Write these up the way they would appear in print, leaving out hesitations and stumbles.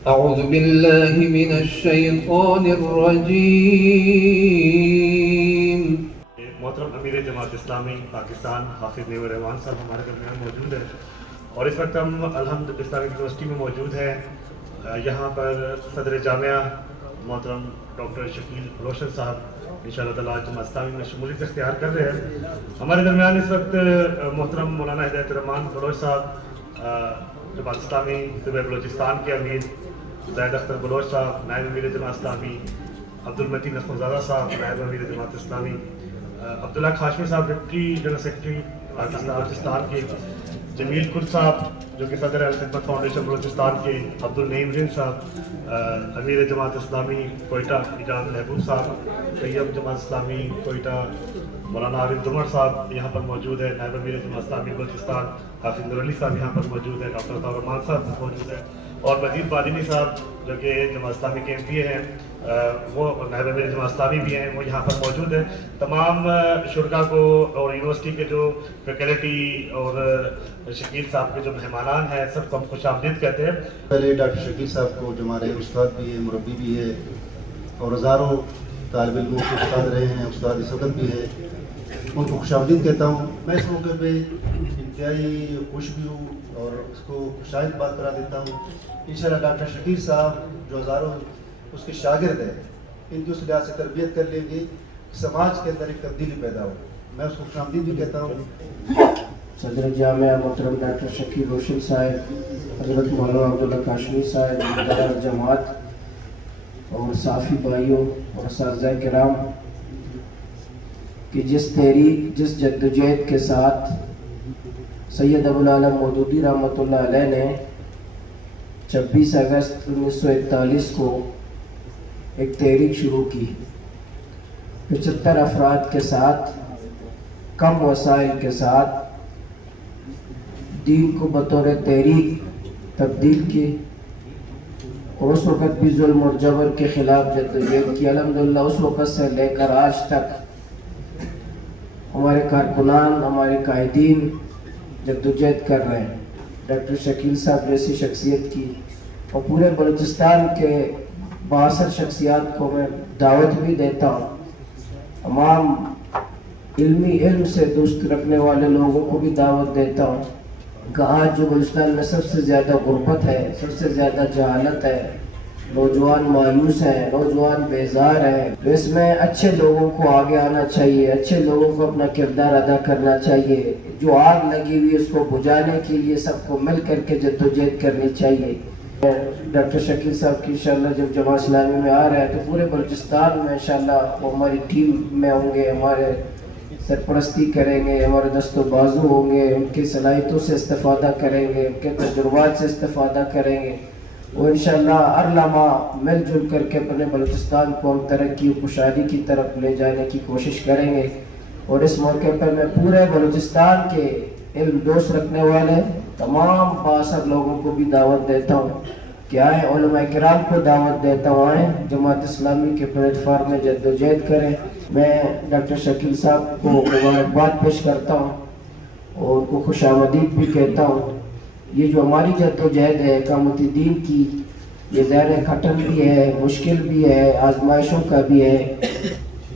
أعوذ بالله من الشيطان الرجيم. محترم امیر جماعت اسلامی پاکستان حافظ نیور رحمان صاحب ہمارے درمیان موجود ہیں اور اس وقت ہم الحمد اسلامک یونیورسٹی میں موجود ہیں. یہاں پر صدر جامعہ محترم ڈاکٹر شکیل روشن صاحب انشاءاللہ تعالیٰ جماعت اسلامی میں شمولیت اختیار کر رہے ہیں. ہمارے درمیان اس وقت محترم مولانا ہدایت الرحمان بلوچ صاحب جماعت اسلامی صوبہ بلوچستان کے امیر، زید اختر بلوچ صاحب نائب امیر جماعت اسلامی، عبدالمتین نخونزادہ صاحب نائب امیر جماعت اسلامی، عبداللہ کھاشمی صاحب ڈپٹی جنرل سیکرٹری بلوچستان کے، جمیل کرد صاحب جو کہ صدر الخدمت فاؤنڈیشن بلوچستان کے، عبدالنعیم ہند صاحب امیر جماعت اسلامی کوئٹہ ایجاد محبوب صاحب، طیب جماعت اسلامی کوئٹہ مولانا عارف دمر صاحب یہاں پر موجود ہے، نائب امیر جماعت اسلامی بلوچستان حافظ نور علی صاحب یہاں پر موجود ہے، ڈاکٹر عطا الرحمان صاحب موجود ہے، اور مزید بادلی صاحب جو کہ جماعت اسلامی کے MP ہیں، وہ نائب امیر جماعت اسلامی بھی ہیں، وہ یہاں پر موجود ہیں. تمام شرکا کو اور یونیورسٹی کے جو فیکلٹی اور شکیل صاحب کے جو مہمانان ہیں سب کو ہم خوش آمدید کہتے ہیں. پہلے ڈاکٹر شکیل صاحب کو جو ہمارے استاد بھی ہے، مربی بھی ہے اور ہزاروں طالب علموں کے استاد رہے ہیں، استاد اس وقت بھی ہے، ان کو خوش آمدید کہتا ہوں. میں اس موقع پہ انتہائی خوش بھی ہوں اور اس کو خوشائند بات کرا دیتا ہوں. انشاءاللہ ڈاکٹر شکیل صاحب جو ہزاروں اس کے شاگرد ہیں، ان کی اس لحاظ سے تربیت کر لیں گے سماج کے اندر ایک تبدیلی پیدا ہو. میں اس کو خوش آمدید بھی کہتا ہوں. صدر جامعہ محترم ڈاکٹر شکیل روشن صاحب، حضرت مولانا عبداللہ کاشمی صاحب، صدر جماعت اور صافی بھائیوں اور اساتذہ کرام کہ جس تحریک، جس جدوجہد کے ساتھ سید ابوالعالم مودودی رحمۃ اللہ علیہ نے 26 اگست 1941 کو ایک تحریک شروع کی، 75 افراد کے ساتھ، کم وسائل کے ساتھ دین کو بطور تحریک تبدیل کی اور اس وقت بھی ظلم اور جبر کے خلاف جدوجہد کی. الحمدللہ اس وقت سے لے کر آج تک ہمارے کارکنان، ہمارے قائدین جدوجہد کر رہے ہیں. ڈاکٹر شکیل صاحب جیسی شخصیت کی اور پورے بلوچستان کے 62 شخصیات کو میں دعوت بھی دیتا ہوں. تمام علم سے دوست رکھنے والے لوگوں کو بھی دعوت دیتا ہوں کہ آج جو بلوچستان میں سب سے زیادہ غربت ہے، سب سے زیادہ جہالت ہے، نوجوان مایوس ہیں، نوجوان بیزار ہیں، تو اس میں اچھے لوگوں کو آگے آنا چاہیے، اچھے لوگوں کو اپنا کردار ادا کرنا چاہیے. جو آگ لگی ہوئی اس کو بجھانے کے لیے سب کو مل کر کے جدوجہد کرنی چاہیے. ڈاکٹر شکیل صاحب کی انشاءاللہ جب جماعت اسلامی میں آ رہے ہیں تو پورے بلوچستان میں انشاءاللہ وہ ہماری ٹیم میں ہوں گے، ہمارے سرپرستی کریں گے، ہمارے دست و بازو ہوں گے، ان کی صلاحیتوں سے استفادہ کریں گے، ان کے تجربات سے استفادہ کریں گے. وہ انشاءاللہ ہر لمحہ مل جل کر کے اپنے بلوچستان کو ہم ترقی و خوشحالی کی طرف لے جانے کی کوشش کریں گے. اور اس موقع پر میں پورے بلوچستان کے علم دوست رکھنے والے تمام 62 لوگوں کو بھی دعوت دیتا ہوں کہ آئیں، علماء کرام کو دعوت دیتا ہوں آئیں جماعت اسلامی کے پلیٹ فارم میں جدوجہد کریں. میں ڈاکٹر شکیل صاحب کو مبارکباد پیش کرتا ہوں اور ان کو خوش آمدید بھی کہتا ہوں. یہ جو ہماری جدوجہد ہے اقامت دین کی، یہ ظاہر کھٹن بھی ہے، مشکل بھی ہے، آزمائشوں کا بھی ہے.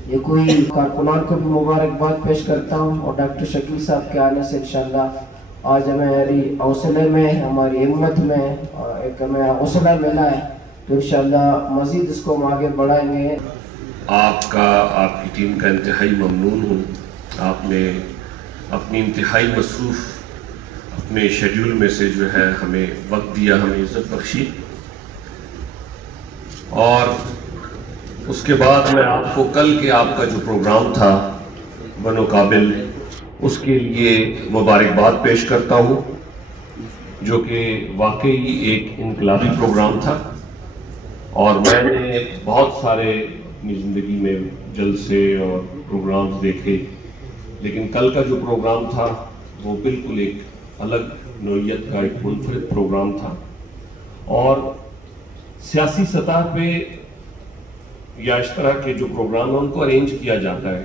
یہ کوئی کارکنان کو بھی مبارکباد پیش کرتا ہوں اور ڈاکٹر شکیل صاحب کے آنے سے انشاءاللہ آج ہماری حوصلے میں، ہماری ہمت میں ایک ہمیں حوصلہ ملا ہے، تو انشاءاللہ مزید اس کو ہم آگے بڑھائیں گے. آپ کی ٹیم کا انتہائی ممنون ہوں. آپ نے اپنی انتہائی مصروف اپنے شیڈیول میں سے جو ہے ہمیں وقت دیا، ہمیں عزت بخشی. اور اس کے بعد میں آپ کو کل کے آپ کا جو پروگرام تھا بنو قابل، اس کے لیے مبارکباد پیش کرتا ہوں، جو کہ واقعی ایک انقلابی پروگرام تھا. اور میں نے بہت سارے اپنی زندگی میں جلسے اور پروگرامز دیکھے، لیکن کل کا جو پروگرام تھا وہ بالکل ایک الگ نوعیت کا ایک منفرد پروگرام تھا. اور سیاسی سطح پہ یا اس طرح کے جو پروگرام ہیں ان کو ارینج کیا جاتا ہے.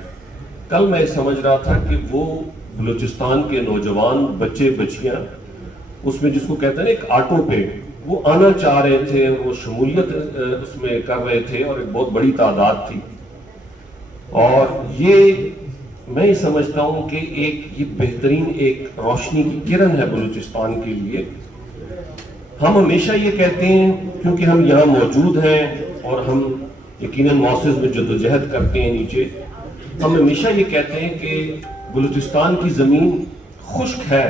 کل میں سمجھ رہا تھا کہ وہ بلوچستان کے نوجوان بچے بچیاں اس میں جس کو کہتے ہیں ایک آٹو پہ وہ آنا چاہ رہے تھے، وہ شمولیت اس میں کر رہے تھے، اور ایک بہت بڑی تعداد تھی. اور یہ میں یہ سمجھتا ہوں کہ یہ بہترین ایک روشنی کی کرن ہے بلوچستان کے لیے. ہم ہمیشہ یہ کہتے ہیں، کیونکہ ہم یہاں موجود ہیں اور ہم یقیناً معزز میں جدوجہد کرتے ہیں نیچے، ہم ہمیشہ یہ کہتے ہیں کہ بلوچستان کی زمین خشک ہے،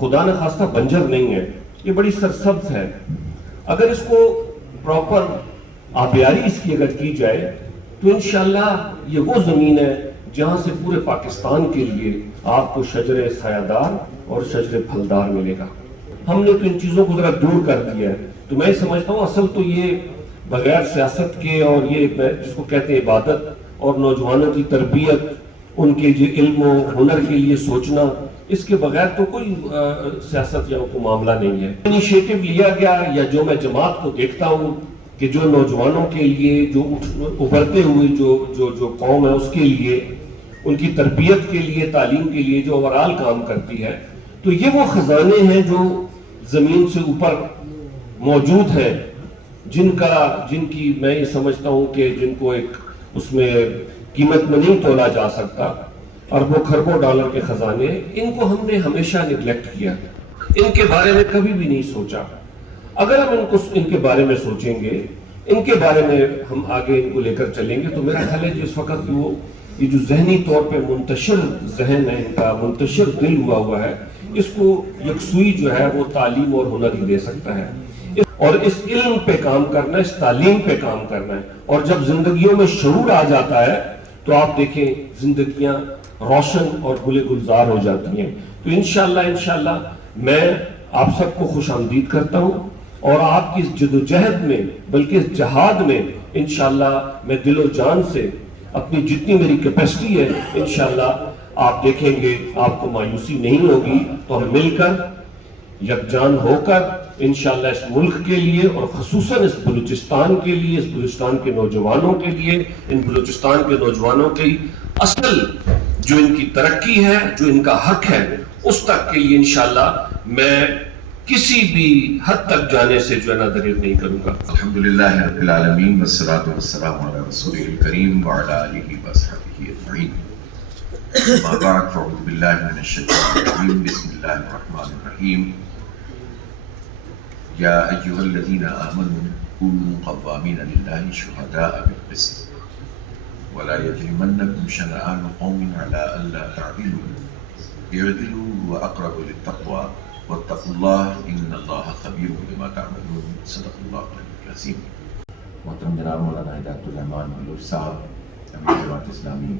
خدا نہ خواستہ بنجر نہیں ہے، یہ بڑی سرسبز ہے. اگر اس کو پراپر آبیاری اس کی اگر کی جائے تو انشاءاللہ یہ وہ زمین ہے جہاں سے پورے پاکستان کے لیے آپ کو شجر سایہ اور شجر پھلدار ملے گا. ہم نے تو ان چیزوں کو ذرا دور کر دیا ہے. تو میں سمجھتا ہوں اصل تو یہ بغیر سیاست کے اور یہ جس کو کہتے ہیں عبادت اور نوجوانوں کی تربیت، ان کے جو علم و ہنر کے لیے سوچنا، اس کے بغیر تو کوئی سیاست یا کوئی معاملہ نہیں ہے. انیشیٹو لیا گیا، یا جو میں جماعت کو دیکھتا ہوں کہ جو نوجوانوں کے لیے، جو ابھرتے ہوئے جو قوم ہے اس کے لیے، ان کی تربیت کے لیے، تعلیم کے لیے جو اوورال کام کرتی ہے، تو یہ وہ خزانے ہیں جو زمین سے اوپر موجود ہیں، جن کی میں یہ سمجھتا ہوں کہ جن کو ایک اس میں قیمت میں نہیں تولا جا سکتا. اربوں خربوں ڈالر کے خزانے، ان کو ہم نے ہمیشہ نیگلیکٹ کیا، ان کے بارے میں کبھی بھی نہیں سوچا. اگر ہم ان کے بارے میں سوچیں گے، ان کے بارے میں ہم آگے ان کو لے کر چلیں گے، تو میرا خیال ہے جس وقت یہ جو ذہنی طور پہ منتشر ذہن ہے، ان کا منتشر دل ہوا ہے، اس کو یکسوئی جو ہے وہ تعلیم اور ہنر ہی دے سکتا ہے. اور اس علم پہ کام کرنا ہے، اس تعلیم پہ کام کرنا ہے. اور جب زندگیوں میں شعور آ جاتا ہے تو آپ دیکھیں زندگیاں روشن اور گلے گلزار ہو جاتی ہیں. تو انشاءاللہ میں آپ سب کو خوش آمدید کرتا ہوں، اور آپ کی جدوجہد میں، بلکہ اس جہاد میں انشاءاللہ میں دل و جان سے اپنی جتنی میری کیپیسٹی ہے، انشاءاللہ آپ دیکھیں گے آپ کو مایوسی نہیں ہوگی. تو ہم مل کر یکجان ہو کر انشاءاللہ اس ملک کے لیے، اور خصوصاً اس بلوچستان کے لیے، اس بلوچستان کے نوجوانوں کے لیے، ان بلوچستان کے نوجوانوں کی اصل جو ان کی ترقی ہے، جو ان کا حق ہے، اس تک کے لیے انشاءاللہ میں کسی بھی حد تک جانے سے جو ہے نا دریغ نہیں کروں گا. الحمدللہ رب العالمین والصلاة والسلام علی رسولہ الکریم وعلی آلہ وصحبہ اجمعین. اما بعد فاعوذ باللہ من الشیطان الرجیم. بسم اللہ الرحمن الرحیم. یا ایہا الذین آمنوا کونوا قوامین للہ شہداء بالقسط ولا یجرمنکم شنآن قوم علی الا تعدلوا اعدلوا واقرب للتقوی واتقوا اللہ ان اللہ خبیر بما تعملون. صدق اللہ العظیم. محترم جناب مولانا ہدایت الرحمان بلوچ صاحب، امیر جماعت اسلامی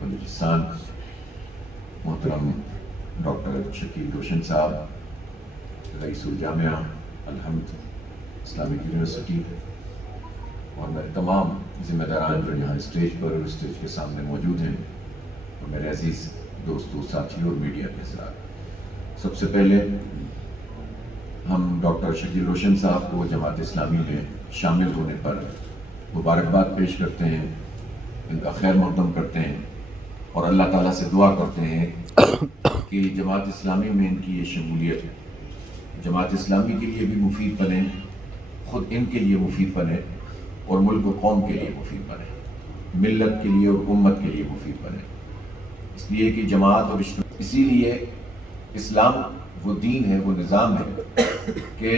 بلوچستان، محترم ڈاکٹر شکیل روشن صاحب، رئیس الجامعہ الحمد اسلامک یونیورسٹی، اور میرے تمام ذمہ داران جو یہاں اسٹیج پر اور اسٹیج کے سامنے موجود ہیں، اور میرے عزیز دوستوں، ساتھیوں اور میڈیا کے حضرات. سب سے پہلے ہم ڈاکٹر شکیل روشن صاحب کو جماعت اسلامی میں شامل ہونے پر مبارکباد پیش کرتے ہیں، ان کا خیر مقدم کرتے ہیں، اور اللہ تعالیٰ سے دعا کرتے ہیں کہ جماعت اسلامی میں ان کی یہ شمولیت جماعت اسلامی کے لیے بھی مفید بنے، خود ان کے لیے مفید بنے، اور ملک و قوم کے لیے مفید بنے، ملت کے لیے اور امت کے لیے مفید بنے. اس لیے کہ جماعت اور اسی لیے اسلام وہ دین ہے، وہ نظام ہے کہ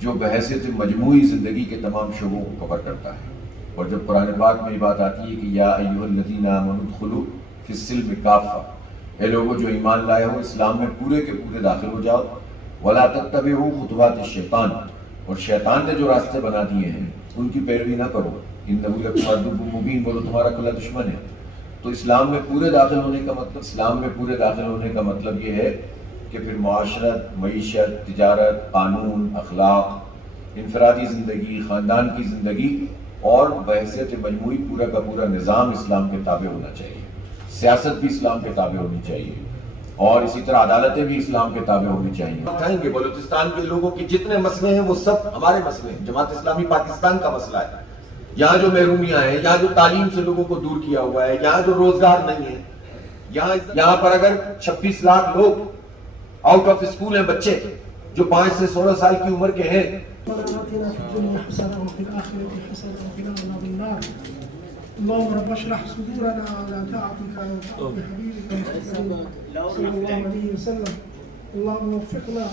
جو بحیثیت مجموعی زندگی کے تمام شعبوں کو کور کرتا ہے. اور جب قرآن پاک میں یہ بات آتی ہے کہ یا ایھا الذین آمنوا ادخلوا فی السلم کافہ، اے لوگوں جو ایمان لائے ہو اسلام میں پورے کے پورے داخل ہو جاؤ، ولا تتبعوا خطوات الشیطان، اور شیطان نے جو راستے بنا دیے ہیں ان کی پیروی نہ کرو، انہ لکم عدو مبین، وہ تمہارا کھلا دشمن ہے. تو اسلام میں پورے داخل ہونے کا مطلب یہ ہے کہ پھر معاشرت، معیشت، تجارت، قانون، اخلاق، انفرادی زندگی، خاندان کی زندگی اور بحیثیت مجموعی پورا کا پورا نظام اسلام کے تابع ہونا چاہیے. سیاست بھی اسلام کے تابع ہونی چاہیے، اور اسی طرح عدالتیں بھی اسلام کے تابع ہونی چاہیے. کہیں گے بلوچستان کے لوگوں کے جتنے مسئلے ہیں وہ سب ہمارے مسئلے ہیں، جماعت اسلامی پاکستان کا مسئلہ ہے. یہاں جو محرومیاں ہیں، یہاں جو تعلیم سے لوگوں کو دور کیا ہوا ہے، یہاں جو روزگار نہیں ہے، یہاں پر اگر 26 لاکھ لوگ آؤٹ آف اسکول ہیں، بچے جو 5 سے 16 سال کی عمر کے ہیں، ربنا آتنا في الدنيا حسنة وفي الآخرة حسنة وقنا عذاب النار. اللهم رب اشرح صدورنا على طاعتك وطاعة حبيبك محمد صلى الله عليه وسلم. اللهم وفقنا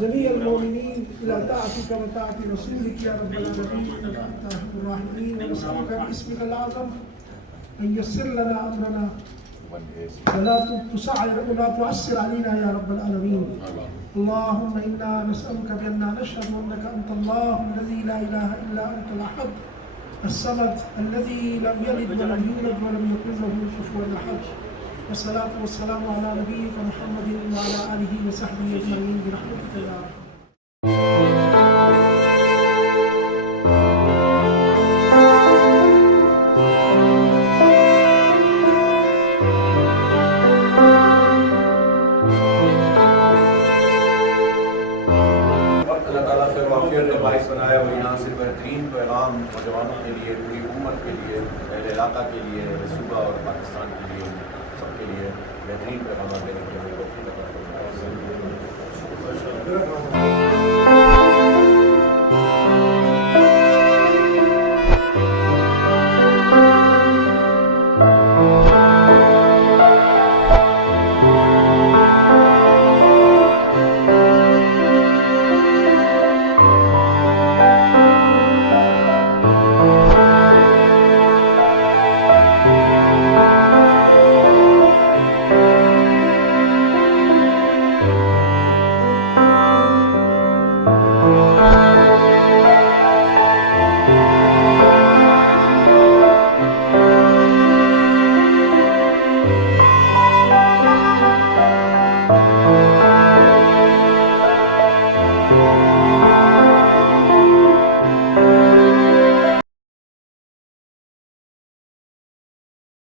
جميع المؤمنين إلى طاعتك وطاعة رسولك يا رب العالمين إنك أنت أرحم الراحمين. ونسألك باسمك الأعظم أن يسر لنا أمرنا ولا تعسر علينا يا رب العالمين. اللهم إنا نسألك بأننا نشهد أنك أنت الله الذي لا إله إلا أنت الأحد الصمد الذي لم يلد ولم يولد ولم يكن له كفوا أحد. والصلاة والسلام على نبيك محمد وعلى آله وصحبه أجمعين برحمتك يا رب. اللہ تعالیٰ خیر وافیت کا باعث بنایا اور یہاں سے بہترین پیغام نوجوانوں کے لیے، پوری امت کے لیے، اہل علاقہ کے لیے، صوبہ اور پاکستان کے لیے، سب کے لیے بہترین پیغامات دینے کے لیے